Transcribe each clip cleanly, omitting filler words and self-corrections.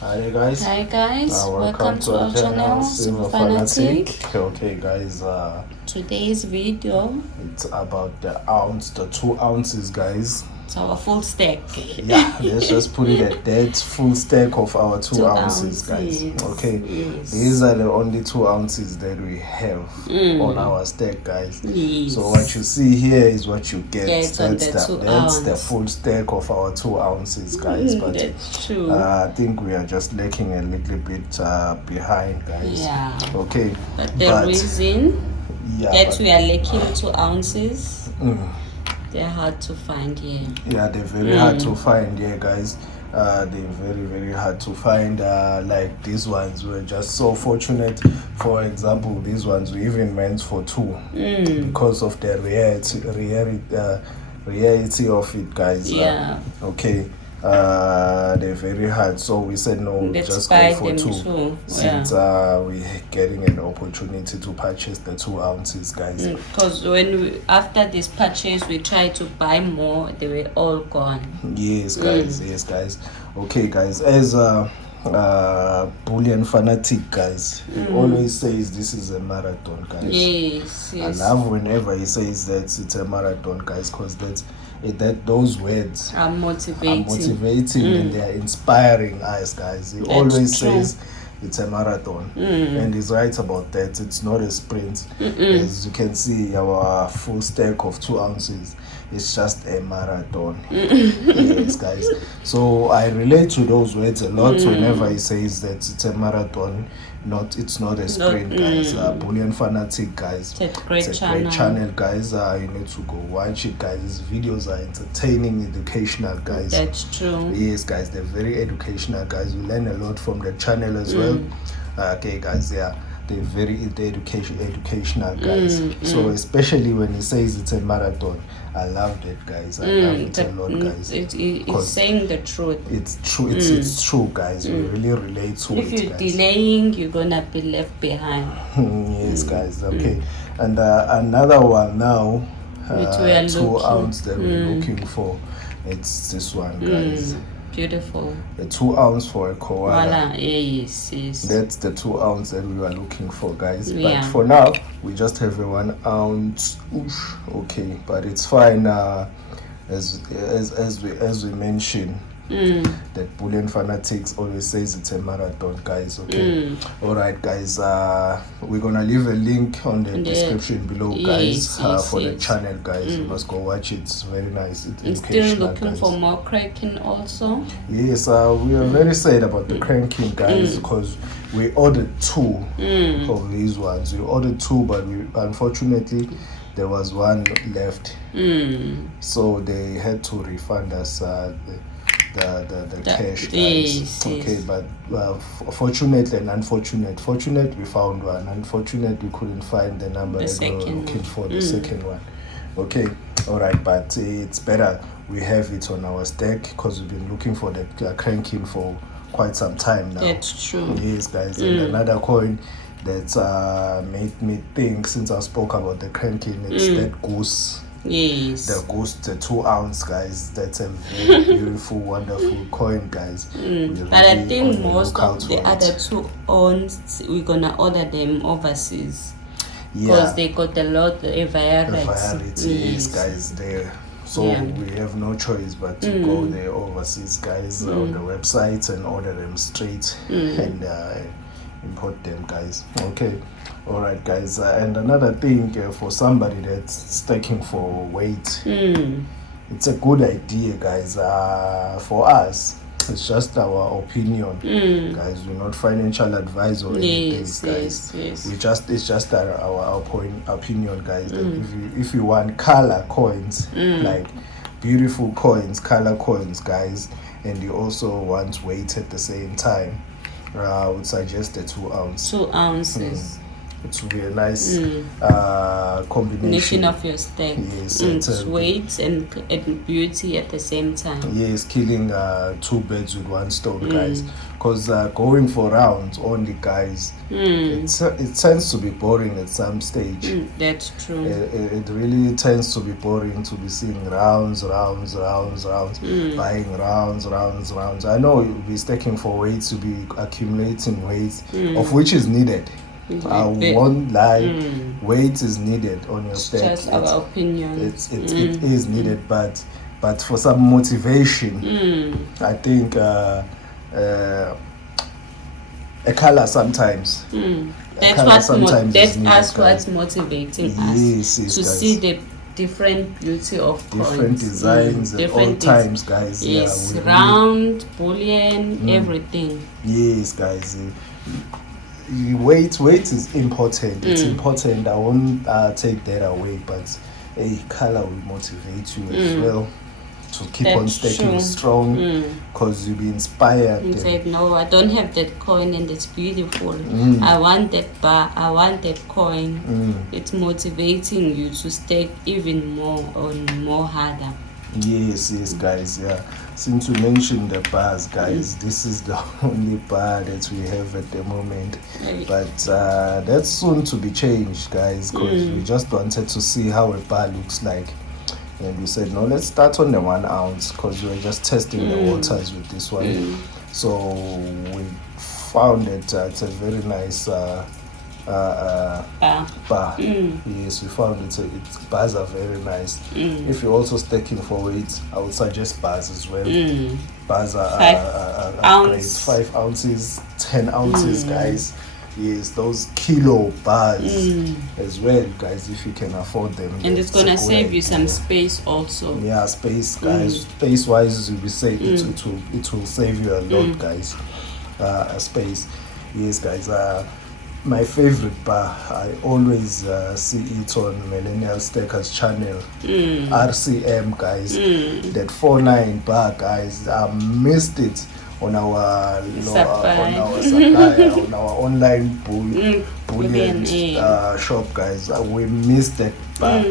Hi guys. Hi guys, Welcome to our channel, Silver Fanatic. Okay guys, Today's video, it's about the ounce, the 2 ounces guys. it's our full stack. Yeah, let's just put it at that, full stack of our 2 ounces guys. Okay, yes. These are the only 2 ounces that we have on our stack guys. Yes. So what you see here is what you get. That's the full stack of our 2 ounces guys. But that's true. I think we are just lacking a little bit behind guys. Yeah. Okay, but the reason that we are lacking 2 ounces, they're hard to find here. Yeah, they're very hard to find here guys. They're very hard to find. Like these ones, we're just so fortunate. For example, these ones we even meant for 2 because of the reality of it guys. Yeah. Okay, they're very hard, so we said no, let's just buy go for them 2 too. since we're getting an opportunity to purchase the 2 ounces guys. Because after this purchase we tried to buy more, they were all gone. Yes guys. Okay guys, as bullion fanatic guys, he always says this is a marathon guys. Yes. I love whenever he says that it's a marathon guys, because those words are motivating and they are inspiring us guys. He always says it's a marathon, and he's right about that. It's not a sprint. As you can see, our full stack of 2 ounces, it's just a marathon. Yes guys, so I relate to those words a lot whenever he says that it's a marathon, it's not a sprint guys. Bullion fanatic guys, it's a great channel guys. You need to go watch it guys. His videos are entertaining, educational guys. That's true. Yes guys, they're very educational guys. You learn a lot from the channel as well. Okay guys, yeah, they're very educational guys. So especially when he says it's a marathon, I love that guys. I love it a lot guys. It's saying the truth. It's true. It's true guys. We really relate to if it you're guys. Delaying, you're gonna be left behind. Yes guys. Okay, and another one now, 2 ounce that we're looking for, it's this one guys. Beautiful. The 2 ounce for a koala. Yes. That's the 2 ounce that we were looking for guys. Yeah. But for now we just have a 1 ounce. Okay, but it's fine. As we mentioned, that bullion fanatics always says it's a marathon guys. Okay, all right guys, we're gonna leave a link on the description below guys. For the channel guys, you must go watch it. It's very nice. It's still looking for more cranking also. Yes, we are very sad about the cranking guys, because we ordered 2 of these ones. We ordered 2, but unfortunately there was 1 left, so they had to refund us the cash guys. Okay, but fortunately and unfortunate. Fortunate, we found 1. Unfortunate, we couldn't find the number that we were looking for, the second one. Okay, all right, but it's better we have it on our stack, because we've been looking for the cranking for quite some time now. That's true. Yes guys. And another coin that made me think, since I spoke about the cranking, it's that goose. Yes. The goose, the 2 ounce guys. That's a very beautiful, wonderful coin guys. But I think most of the other 2 ounce we're gonna order them overseas, because they got a lot of variety. Yes guys, there. So we have no choice but to go there overseas guys, on the website, and order them straight and import them guys. Okay, all right guys. And another thing, for somebody that's stacking for weight, it's a good idea guys. For us, it's just our opinion guys. We're not financial advice or anything guys. It's just our opinion guys. That if you want color coins, like beautiful coins, color coins guys, and you also want weight at the same time, I would suggest the 2 ounce. 2 ounces. it will be a nice combination combination of your stack. Yes, It's weight and beauty at the same time. Yes, killing two birds with one stone, guys. Because going for rounds only, guys, it tends to be boring at some stage. That's true. It really tends to be boring to be seeing rounds, buying rounds. I know you'll be stacking for weights, to be accumulating weights, of which is needed. I won't lie, weight is needed on your stack. Just our opinion. It is needed, but for some motivation, I think a color sometimes. That's what's motivating us to guys. See the different beauty of different designs at all times, guys. Yes, round, bullion, everything. Yes, guys. Weight is important. It's important. I won't take that away, but a color will motivate you as well to keep on stacking strong, because you'll be inspired. You said, no, I don't have that coin and it's beautiful. I want that bar, I want that coin. It's motivating you to stack even more harder. Yes, guys. Yeah, since we mentioned the bars, guys, this is the only bar that we have at the moment, but that's soon to be changed, guys, because we just wanted to see how a bar looks like, and we said, no, let's start on the 1 ounce, because we were just testing the waters with this one. So we found it it's a very nice bar. Yes, we found it. Bars are very nice. If you're also stacking for weight, I would suggest bars as well. Bars are great. 5 ounces, 10 ounces, guys. Yes, those kilo bars as well, guys, if you can afford them. And it's gonna save you some space also. Yeah, space, guys. Space wise, you'll be safe. It will save you a lot, guys. Space. Yes, guys. My favorite bar, I always see it on Millennial Stackers channel, RCM, guys. That 49 bar, guys. I missed it on our supplier, on our online bullion shop, guys. We missed that bar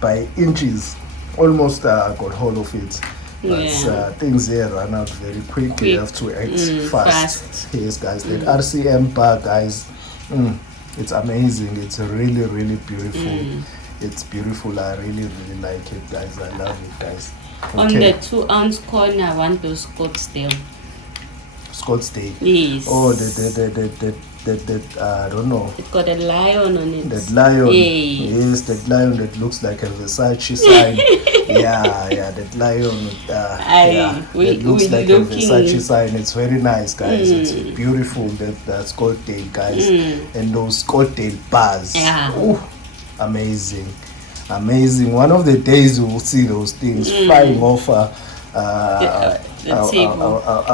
by inches. Almost got hold of it. But things here run out very quick. You have to act fast. Yes, guys. That RCM bar, guys. It's amazing. It's really, really beautiful. It's beautiful. I really, really like it, guys. I love it, guys. Okay. On the 2 ounce coin, I want those Scottsdale. Yes. Oh, that I don't know. It got a lion on it. That lion. Yes, that lion that looks like a Versace sign. That lion. That looks like a Versace sign. It's very nice, guys. It's beautiful. That Scottsdale, guys, and those Scottsdale bars. Ooh, amazing. One of the days you will see those things flying off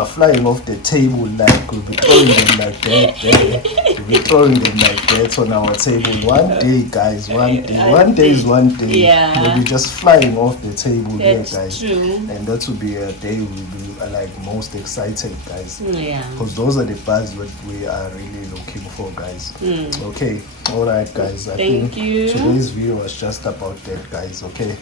flying off the table, like we'll be throwing them like that. We'll be throwing them like that on our table. One day, guys. One day is one day. We'll be just flying off the table. That's guys. True. And that will be a day we'll be like most excited, guys. Yeah. Because those are the bars that we are really looking for, guys. Okay. All right, guys. I think today's video was just about that, guys. Okay.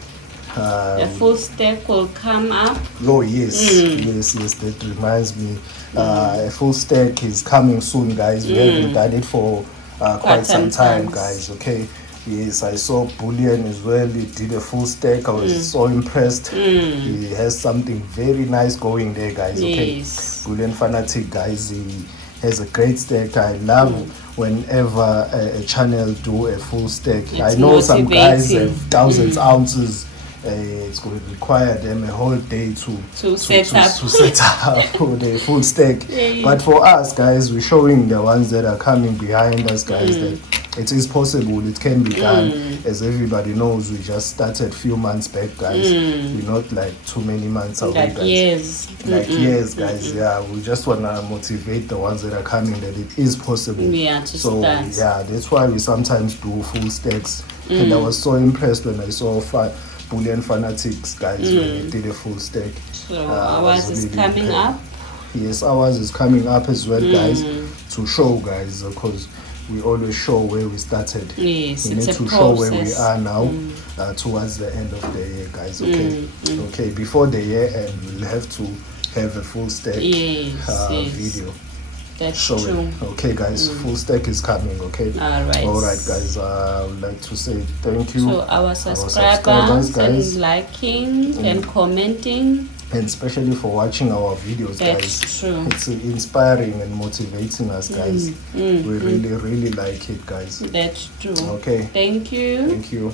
The full stack will come up. Oh yes, yes. That reminds me. A full stack is coming soon, guys. We haven't done it for quite some time, guys. Okay. Yes, I saw Bullion as well. He did a full stack. I was so impressed. He has something very nice going there, guys. Okay. Yes. Bullion fanatic, guys. He has a great stack. I love whenever a channel do a full stack. I know some guys have thousands ounces. It's going to require them a whole day to set up the full stack. But for us, guys, we're showing the ones that are coming behind us, guys, that it is possible, it can be done. As everybody knows, we just started a few months back, guys. We're not like too many months away, guys. Years, guys. Yeah, we just want to motivate the ones that are coming that it is possible. Start. Yeah, that's why we sometimes do full stacks. And I was so impressed when I saw Bullion fanatics, guys, when they did a full stack. So ours is coming up. Yes, ours is coming up as well, guys, to show, guys, because we always show where we started. Yes, We it's need a to show where we process. are now towards the end of the year, guys. Okay, okay. Before the year end, we'll have to have a full stack Yes, yes. video. That's Showing. true. Okay, guys, full stack is coming. Okay. All right, guys. I would like to say thank you. So our subscribers, guys, and liking and commenting, and especially for watching our videos, that's guys. true. It's inspiring and motivating us, guys. We really like it, guys. That's true. Okay. Thank you. Thank you.